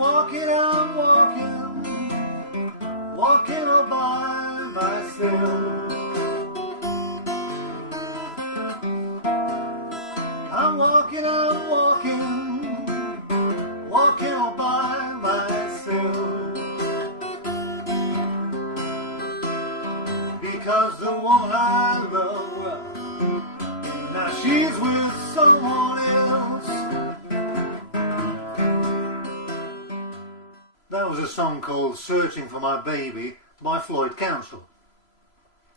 I'm walking all by myself. I'm walking all by myself. Because the one I love, well, now she's with someone else. That was a song called Searching for My Baby by Floyd Council.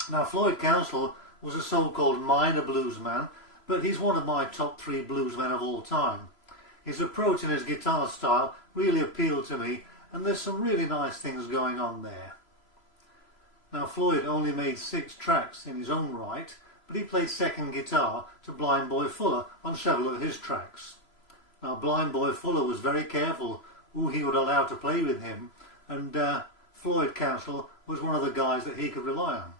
Now Floyd Council was a so-called minor bluesman, but he's one of my top 3 bluesmen of all time. His approach and his guitar style really appealed to me, and there's some really nice things going on there. Now Floyd only made 6 tracks in his own right, but he played second guitar to Blind Boy Fuller on several of his tracks. Now Blind Boy Fuller was very careful who he would allow to play with him, and Floyd Council was one of the guys that he could rely on.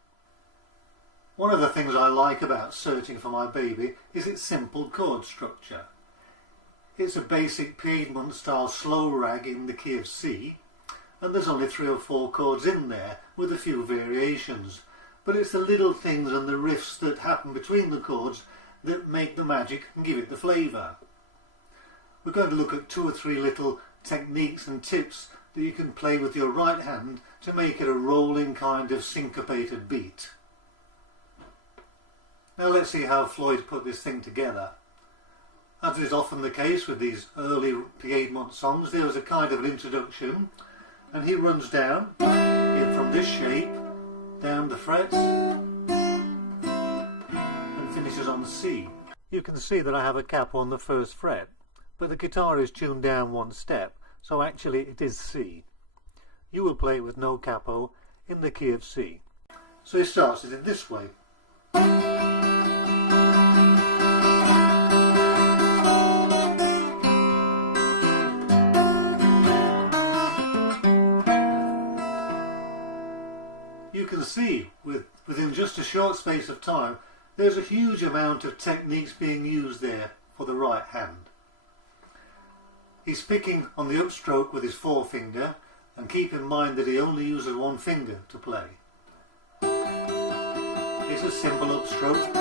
One of the things I like about Searching for My Baby is its simple chord structure. It's a basic Piedmont style slow rag in the key of C, and there's only 3 or 4 chords in there with a few variations, but it's the little things and the riffs that happen between the chords that make the magic and give it the flavour. We're going to look at 2 or 3 little techniques and tips that you can play with your right hand to make it a rolling kind of syncopated beat. Now let's see how Floyd put this thing together. As is often the case with these early Piedmont songs, there was a kind of an introduction, and he runs down from this shape down the frets and finishes on C. You can see that I have a cap on the 1st fret, but the guitar is tuned down 1 step, so actually it is C. You will play it with no capo in the key of C. So he starts it in this way. You can see within just a short space of time there's a huge amount of techniques being used there for the right hand. He's picking on the upstroke with his forefinger, and keep in mind that he only uses 1 finger to play. It's a simple upstroke.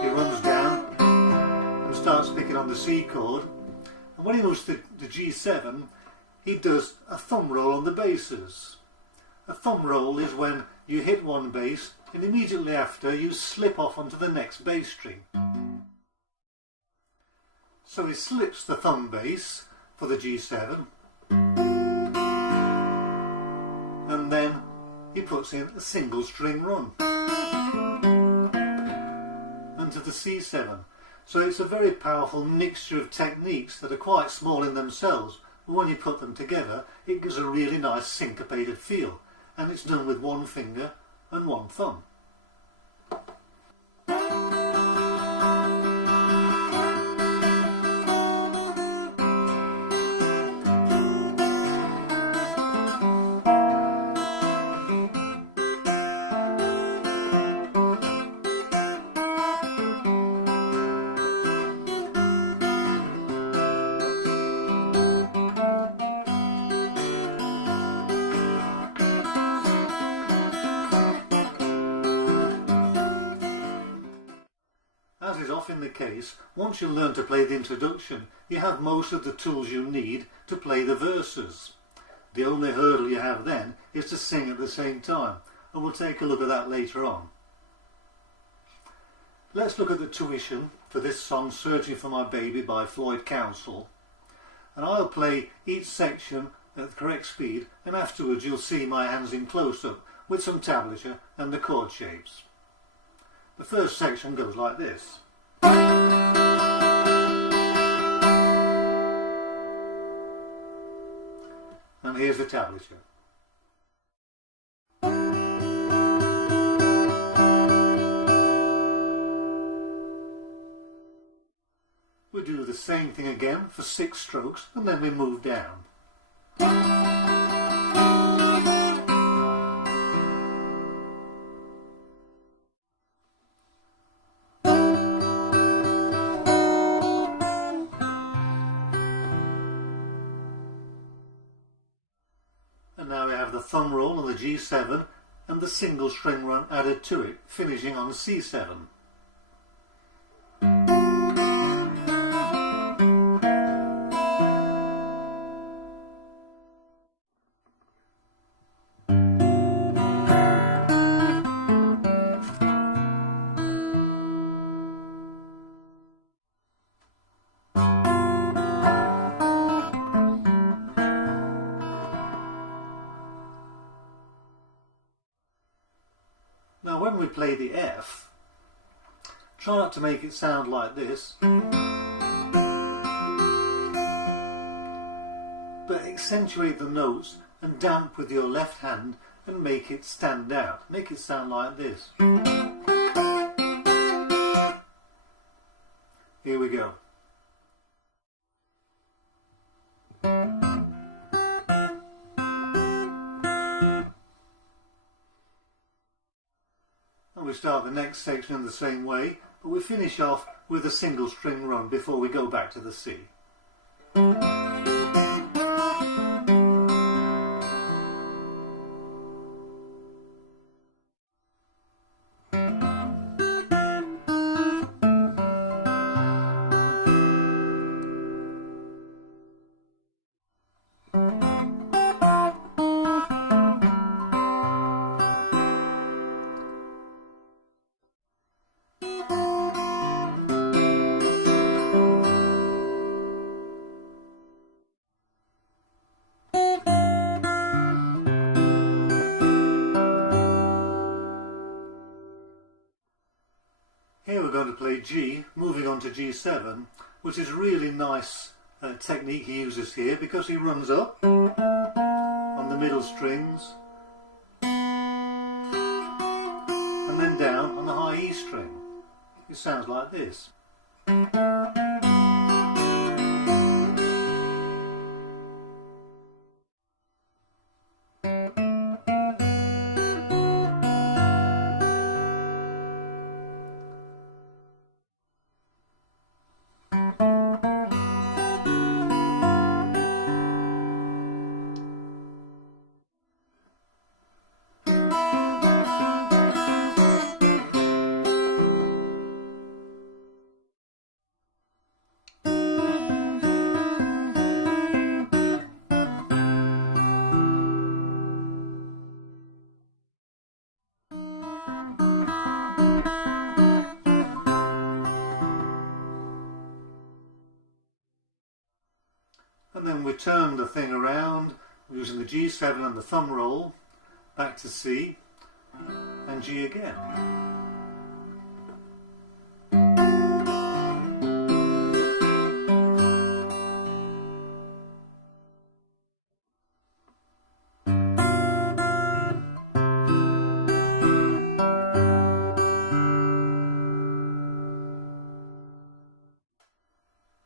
He runs down and starts picking on the C chord, and when he moves to the G7 he does a thumb roll on the basses. A thumb roll is when you hit 1 bass and immediately after you slip off onto the next bass string. So he slips the thumb bass for the G7, and then he puts in a single string run into the C7. So it's a very powerful mixture of techniques that are quite small in themselves, but when you put them together it gives a really nice syncopated feel, and it's done with 1 finger and 1 thumb. As is often the case, once you learn to play the introduction, you have most of the tools you need to play the verses. The only hurdle you have then is to sing at the same time, and we'll take a look at that later on. Let's look at the tuition for this song, Searching for My Baby by Floyd Council, and I'll play each section at the correct speed, and afterwards you'll see my hands in close-up with some tablature and the chord shapes. The first section goes like this. And here's the tablature. We do the same thing again for 6 strokes, and then we move down. the thumb roll on the G7 and the single string run added to it, finishing on C7. Now when we play the F, try not to make it sound like this, but accentuate the notes and damp with your left hand and make it stand out. Make it sound like this. Here we go. We start the next section in the same way, but we finish off with a single string run before we go back to the C. Here we're going to play G, moving on to G7, which is a really nice technique he uses here because he runs up on the middle strings and then down on the high E string. It sounds like this. And then we turn the thing around using the G7 and the thumb roll, back to C and G again.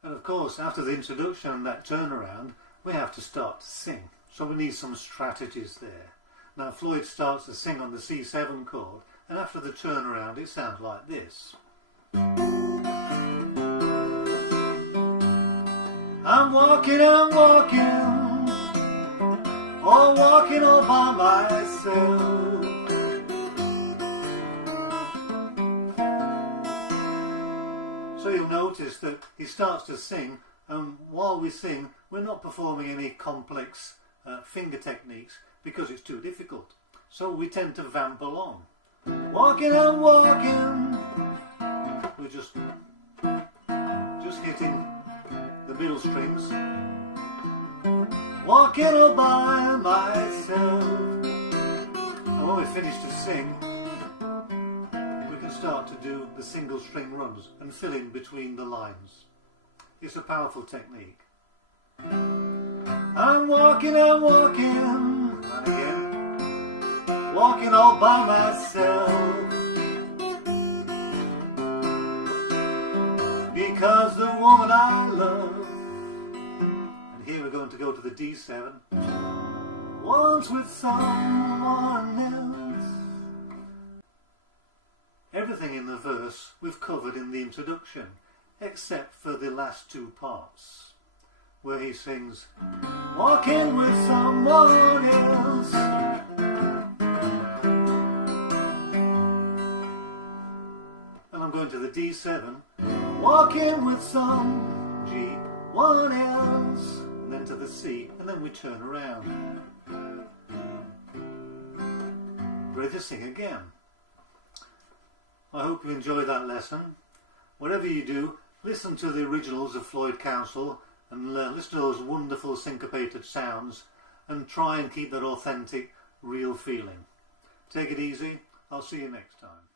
And of course, after the introduction and that turnaround, we have to start to sing. So we need some strategies there. Now Floyd starts to sing on the C7 chord, and after the turnaround it sounds like this. I'm walking, all walking all by myself. So you'll notice that he starts to sing, and while we sing we're not performing any complex finger techniques because it's too difficult. So we tend to vamp along. Walking and walking. We're just hitting the middle strings. Walking all by myself. And when we finish to sing, we can start to do the single string runs and fill in between the lines. It's a powerful technique. I'm walking, and again, walking all by myself, because the woman I love, and here we're going to go to the D7, once with someone else. Everything in the verse we've covered in the introduction, except for the last two parts, where he sings, walking with someone else. the D7, walking with some G, one else, and then to the C, and then we turn around. Ready to sing again. I hope you enjoyed that lesson. Whatever you do, listen to the originals of Floyd Council and listen to those wonderful syncopated sounds and try and keep that authentic, real feeling. Take it easy. I'll see you next time.